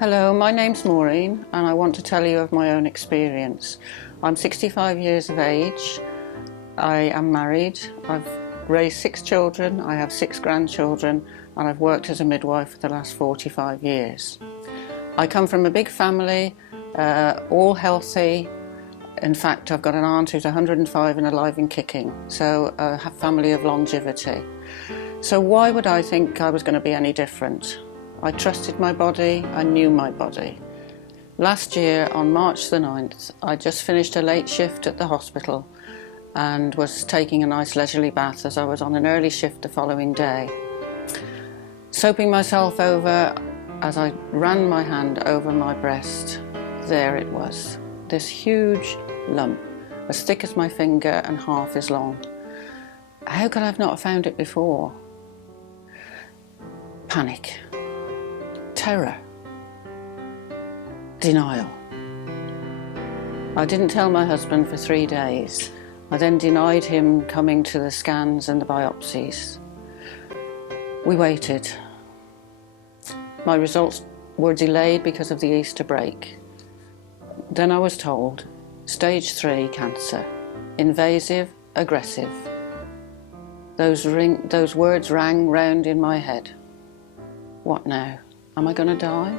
Hello, my name's Maureen and I want to tell you of my own experience. I'm 65 years of age, I am married, I've raised 6 children, I have 6 grandchildren and I've worked as a midwife for the last 45 years. I come from a big family, all healthy. In fact, I've got an aunt who's 105 and alive and kicking, so a family of longevity. So why would I think I was going to be any different? I trusted my body, I knew my body. Last year, on March the 9th, I just finished a late shift at the hospital and was taking a nice leisurely bath as I was on an early shift the following day. Soaping myself over, as I ran my hand over my breast, there it was, this huge lump, as thick as my finger and half as long. How could I have not found it before? Panic. Terror, denial. I didn't tell my husband for 3 days. I then denied him coming to the scans and the biopsies. We waited. My results were delayed because of the Easter break. Then I was told, stage 3 cancer, invasive, aggressive. Those words rang round in my head. What now? Am I going to die?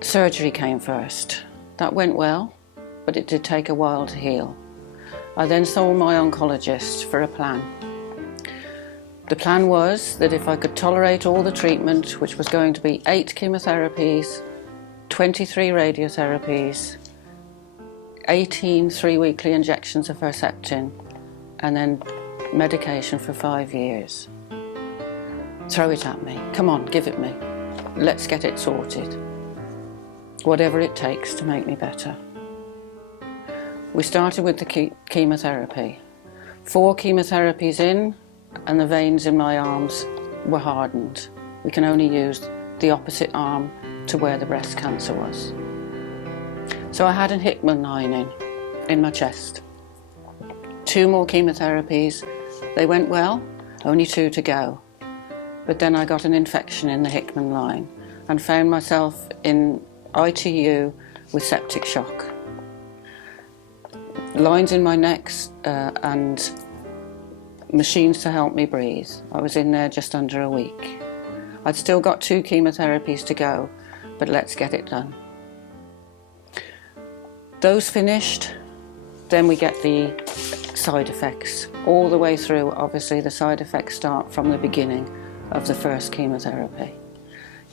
Surgery came first. That went well, but it did take a while to heal. I then saw my oncologist for a plan. The plan was that if I could tolerate all the treatment, which was going to be 8 chemotherapies, 23 radiotherapies, 18 3-weekly injections of Herceptin, and then medication for 5 years. Throw it at me. Come on, give it me. Let's get it sorted. Whatever it takes to make me better. We started with the chemotherapy. 4 chemotherapies in, and the veins in my arms were hardened. We can only use the opposite arm to where the breast cancer was. So I had a Hickman lining in my chest. 2 more chemotherapies. They went well, only 2 to go. But then I got an infection in the Hickman line and found myself in ITU with septic shock. Lines in my neck and machines to help me breathe. I was in there just under a week. I'd still got 2 chemotherapies to go, but let's get it done. Those finished, then we get the side effects. All the way through, obviously, the side effects start from the beginning of the first chemotherapy.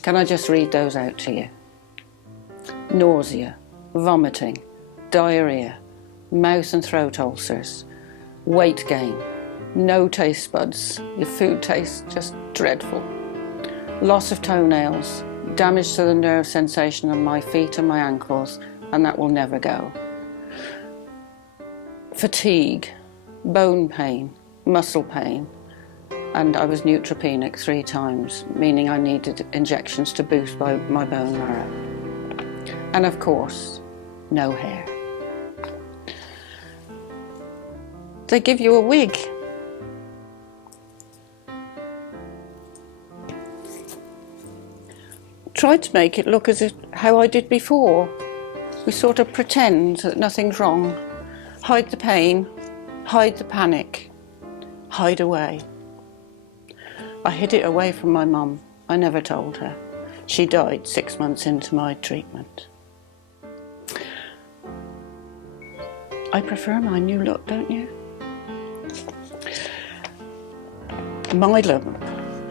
Can I just read those out to you? Nausea, vomiting, diarrhea, mouth and throat ulcers, weight gain, no taste buds, your food tastes just dreadful, loss of toenails, damage to the nerve sensation on my feet and my ankles, and that will never go. Fatigue, bone pain, muscle pain, and I was neutropenic 3 times, meaning I needed injections to boost my bone marrow. And of course, no hair. They give you a wig. Tried to make it look as if how I did before. We sort of pretend that nothing's wrong. Hide the pain, hide the panic, hide away. I hid it away from my mum. I never told her. She died 6 months into my treatment. I prefer my new look, don't you? My lump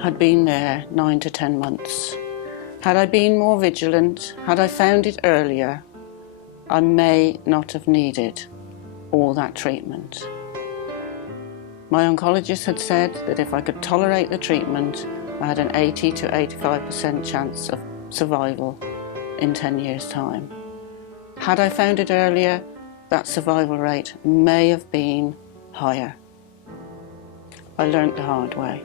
had been there 9 to 10 months. Had I been more vigilant, had I found it earlier, I may not have needed all that treatment. My oncologist had said that if I could tolerate the treatment, I had an 80 to 85% chance of survival in 10 years' time. Had I found it earlier, that survival rate may have been higher. I learnt the hard way.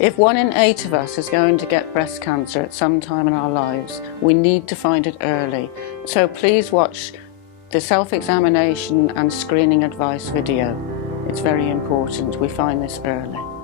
If 1 in 8 of us is going to get breast cancer at some time in our lives, we need to find it early. So please watch the self-examination and screening advice video. It's very important we find this early.